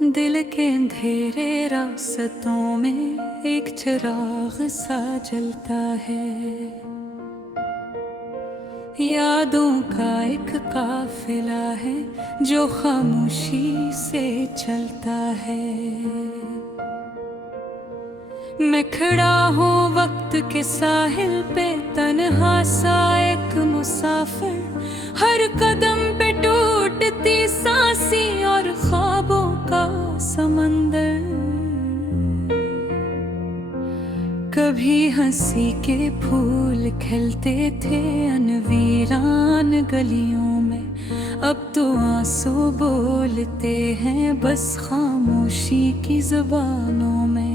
दिल के अंधेरे रास्तों में एक चिराग सा जलता है। यादों का एक काफिला है जो खामोशी से चलता है। मैं खड़ा हूँ वक्त के साहिल पे, तन्हा सा एक मुसाफिर। हर कदम पे टूटती सांसें और ख्वाबों का समंदर। कभी हंसी के फूल खिलते थे अनवीरान गलियों में, अब तो आंसू बोलते हैं बस खामोशी की जुबानों में।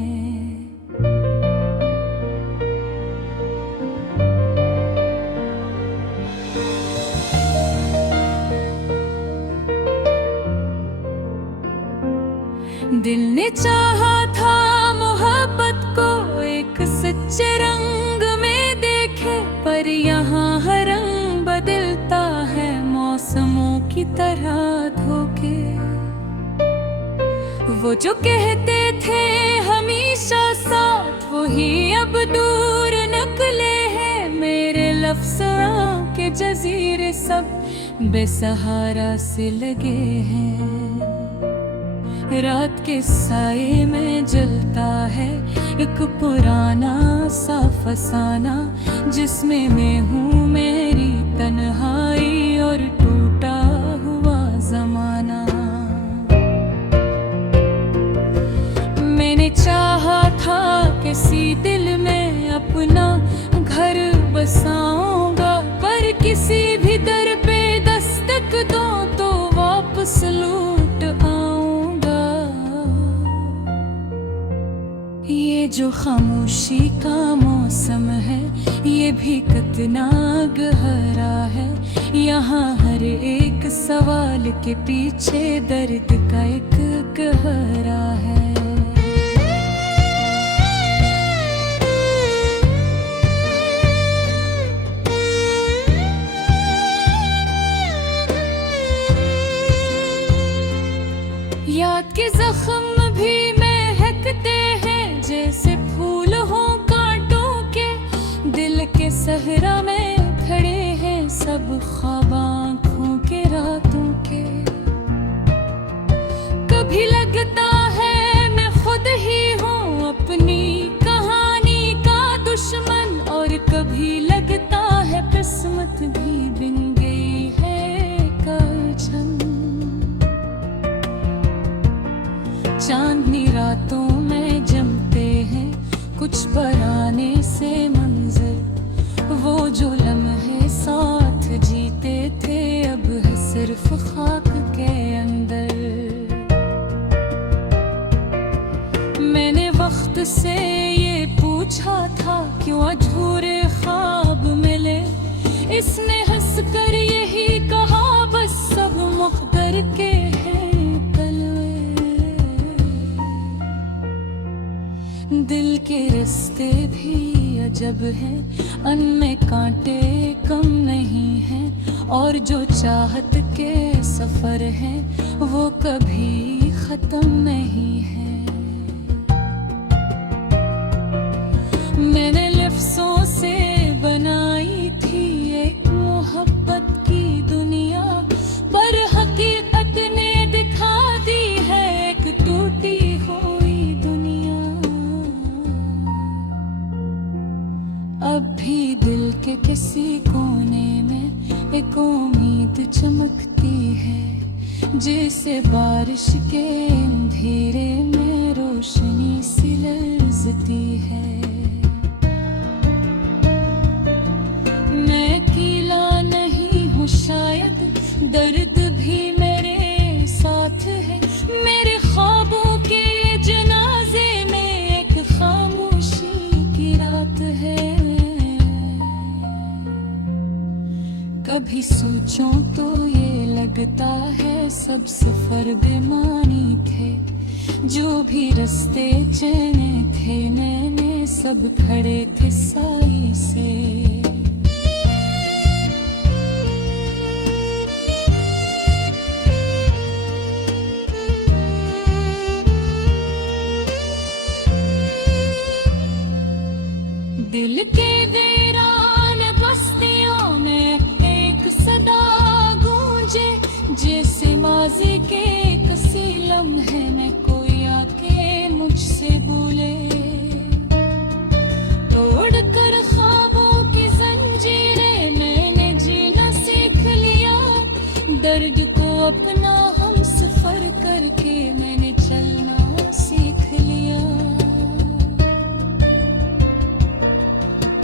दिल ने चाहा था मोहब्बत को एक सच्चे रंग में देखे, पर यहाँ हर रंग बदलता है मौसमों की तरह धोके। वो जो कहते थे हमेशा साथ, वही अब दूर निकले हैं। मेरे लफ्ज़ों के जजीरे सब बेसहारा से लगे हैं। रात के साए में जलता है एक पुराना सा फसाना, जिसमें मैं हूँ मेरी तन्हाई और टूटा हुआ जमाना। मैंने चाहा था किसी दिल में अपना घर बसाऊंगा, पर किसी भी दर पे दस्तक दो तो वापस लूट आऊंगा। ये जो खामोशी का मौसम है, ये भी कितना गहरा है। यहाँ हर एक सवाल के पीछे दर्द का एक गहरा है। याद के जख्म भी महकते हैं जैसे फूल हों कांटों के। दिल के सहरा में खड़े हैं सब ख्वाब आँखों के रातों के। कभी लगता है मैं खुद ही हूँ अपनी कहानी का दुश्मन, और कभी लगता है किस्मत भी बिन गई है कलछन। चांदनी रातों में जमते हैं कुछ पराने से मंजर। वो जो लम्हे साथ जीते थे अब है सिर्फ खाक के अंदर। मैंने वक्त से ये पूछा था क्यों अधूरे ख्वाब मिले, इसने हंस कर यही कहा बस सब मुक़द्दर के हैं तलवे। दिल के रिश्ते भी अजब हैं, उनमें कांटे कम नहीं हैं, और जो चाहत के सफर हैं वो कभी खत्म नहीं है। मैंने लफ्ज़ों से बनाई थी एक मोहब्बत की दुनिया, पर हकीकत ने दिखा दी है एक टूटी हुई दुनिया। अब भी दिल के किसी कोने में एक उम्मीद चमकती है, जैसे बारिश के अंधेरे में रोशनी सी लरज़ती है। मैं अकेला नहीं हूँ शायद, दर्द भी मेरे साथ है। मेरे ख्वाबों के जनाजे में एक खामोशी की रात है। कभी सोचूं तो ये लगता है सब सफर बेमानी थे, जो भी रास्ते चले थे नैने सब खड़े थे साई से। दर्द को अपना हम सफर करके मैंने चलना सीख लिया।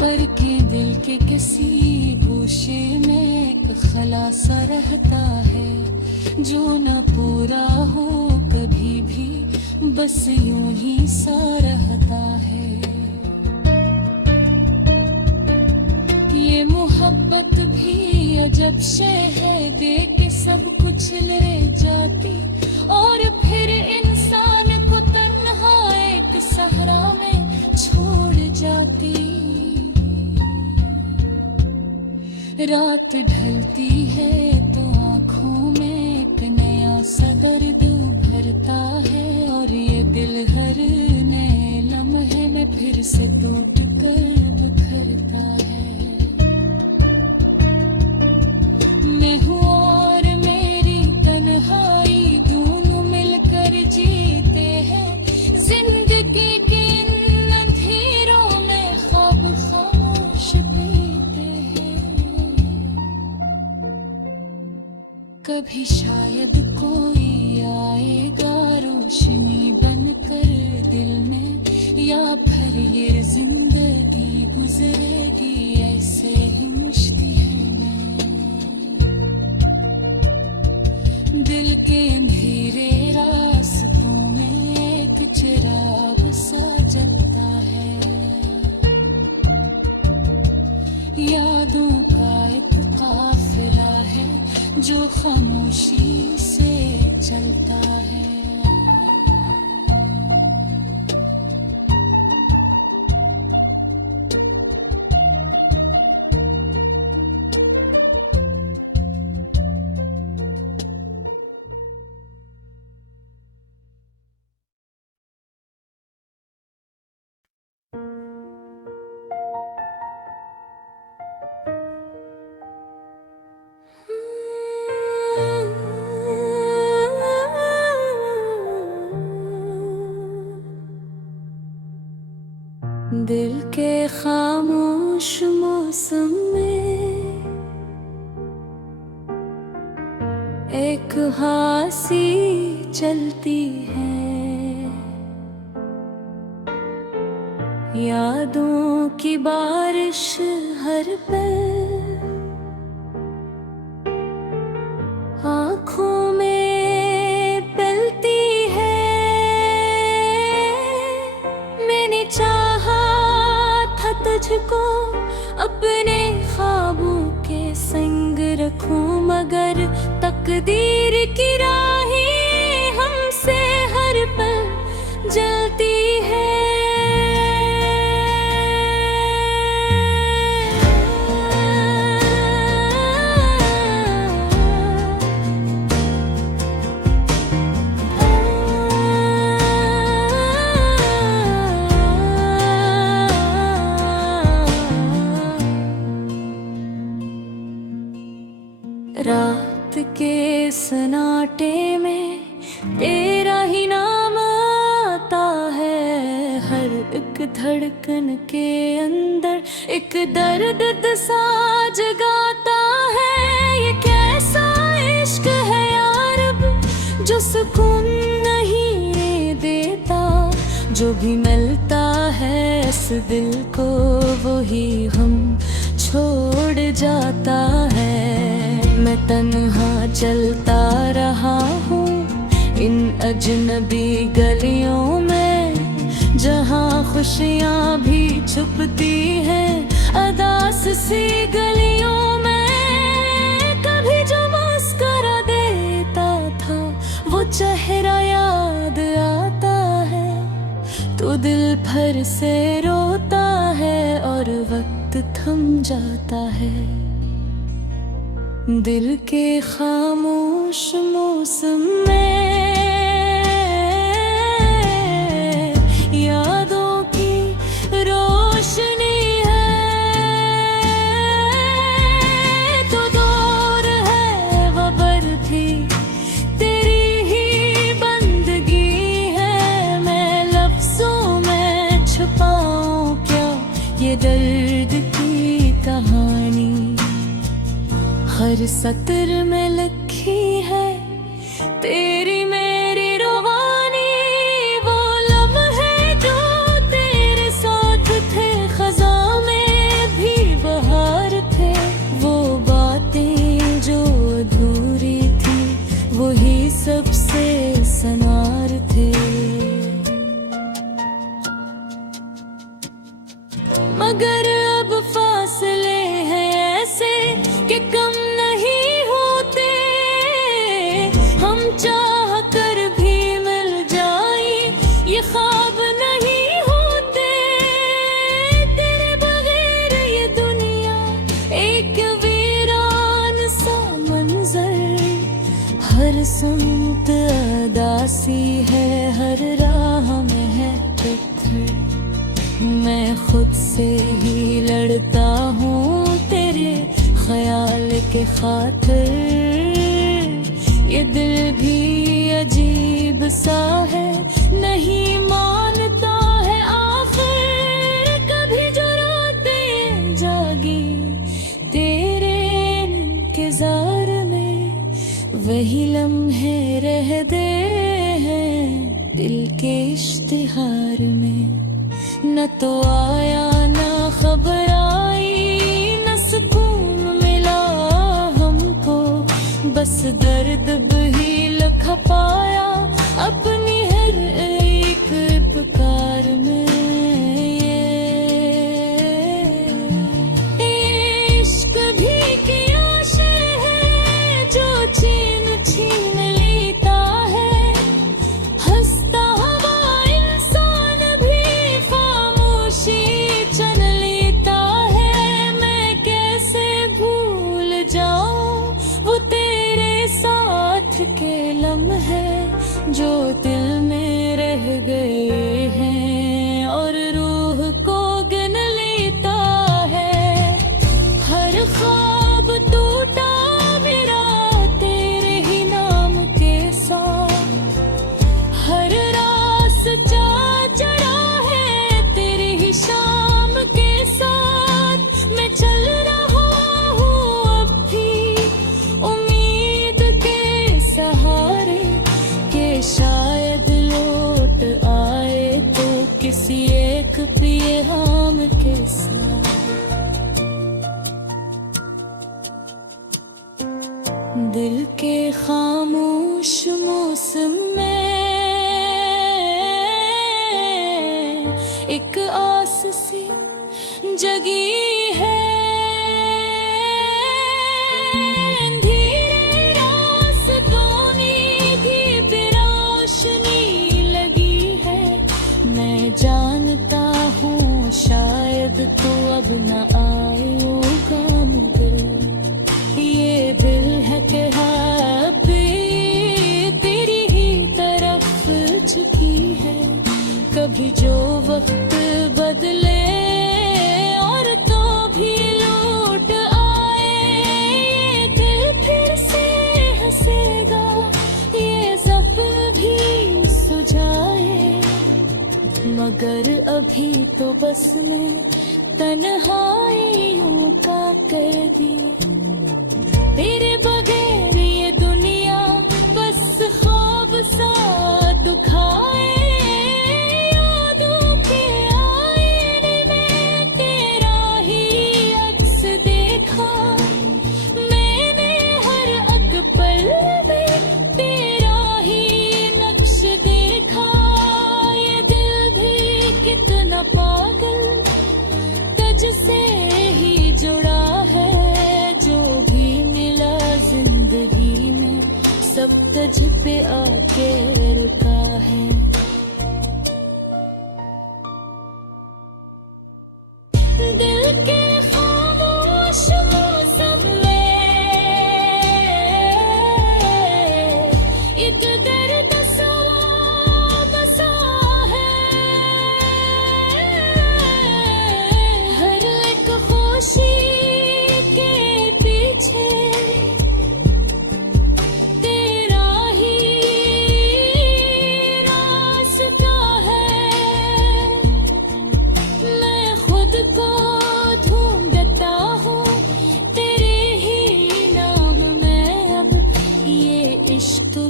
पर के दिल के किसी गोशे में एक खलासा रहता है, जो न पूरा हो कभी भी, बस यूं ही सा रहता है। ये मोहब्बत भी अजब शे है, दे के सब कुछ ले जाती और फिर इंसान को तन्हा एक सहरा में छोड़ जाती। रात ढलती है तो आँखों में एक नया सा दर्द भरता है, और ये दिल हर नए लम्हे में फिर से टूट कर बिखरता है। मैं हूँ और मेरी तन्हाई दोनों मिलकर जीते हैं जिंदगी के इन अंधेरों में, ख्वाब खामोश पीते हैं। कभी शायद कोई आएगा रोशनी बनकर दिल में, या फिर ये जिंदगी गुजरेगी ऐसे ही मुश्किल है। दिल के अंधेरे रास्तों में एक चिराग सा जलता है, यादों का एक काफिला है जो खामोशी से चलता है। दिल के खामोश मौसम में एक हासी चलती है, यादों की बारिश हर पल आँखों में पलती है। मैंने चाहा था तुझको अपने ख्वाबों के संग रखूं, मगर तकदीर की राहें हमसे हर पल जलती है। रात के सन्नाटे में तेरा ही नाम आता है, हर एक धड़कन के अंदर एक दर्द सा जगाता है। ये कैसा इश्क है यार जो सुकून नहीं देता, जो भी मिलता है इस दिल को वही हम छोड़ जाता है। मैं तन्हा चलता रहा हूँ इन अजनबी गलियों में, जहाँ खुशियाँ भी छुपती हैं अदास सी गलियों में। कभी जो मुस्कुरा देता था वो चेहरा याद आता है, तो दिल भर से रोता है और वक्त थम जाता है। दिल के खामोश मौसम में यादों की रोशनी है, तो दूर है वबर भी तेरी ही बंदगी है। मैं लफ्जों में छुपाऊं क्या ये दर्द की कहानी, हर सत्र में लिखी है तेरी मेरी रुबानी। वो लम्हे जो तेरे साथ थे, खज़ां में भी बहार थे। वो बातें जो अधूरी थी, वही सबसे सनार थे। मगर अब फासले हैं ऐसे कि कम नहीं होते। हम चाह कर भी मिल जाए, ये ख्वाब नहीं होते। तेरे बगैर ये दुनिया एक वीरान सा मंजर। हर सुमत अदासी है, हर राह में है पत्थर। मैं खुद से ही लड़ता हूँ तेरे ख्याल के खातिर। ये दिल भी अजीब सा है, नहीं मानता है आखिर। कभी जो रातें जागी तेरे इंतजार में, वही लम्हे रह दे हैं दिल के इश्तिहार में। न तो आया न खबर आई, न सुकून मिला हमको। बस दर्द भी लखा पाया अपनी हर एक पुकार में। ये इश्क भी किया शर है जो छीन छीन लेता है। हंसता हुआ इंसान भी खामोशी चन लेता है। मैं कैसे भूल जाऊं वो तेरे साथ के लम्हे जो दिल में रह गए हैं और रूह को गिन लेता है। हर ख्वाब टूटा मेरा तेरे ही नाम के साथ। हर रास्ता चढ़ा है तेरी ही शाम के साथ। मैं चल रहा हूँ अब भी उम्मीद के सहारे, के शायद लौट आए तो किसी एक पैगाम के साथ। दिल के खामोश मौसम में एक आस सी जगी है। धीरे रास्तों में भी रोशनी लगी है। मैं जानता हूँ शायद तो अब न आएगा मगर ये दिल है कि अब भी तेरी ही तरफ झुकी है। कभी जो वक्त बदले और तो भी लौट आए, ये दिल फिर से हंसेगा, ये ज़ख्म भी सुझाए। मगर अभी तो बस मैं तन्हाइयों का कैदी। तेरे बगैर ये दुनिया बस ख्वाब सा दुखाए। यादों के आईने में तेरा ही अक्स देखा। मैंने हर अक पल में तेरा ही नक्श देखा। ये दिल भी कितना पागल तुझसे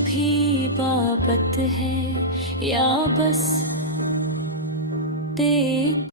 भी बाबत है या बस देख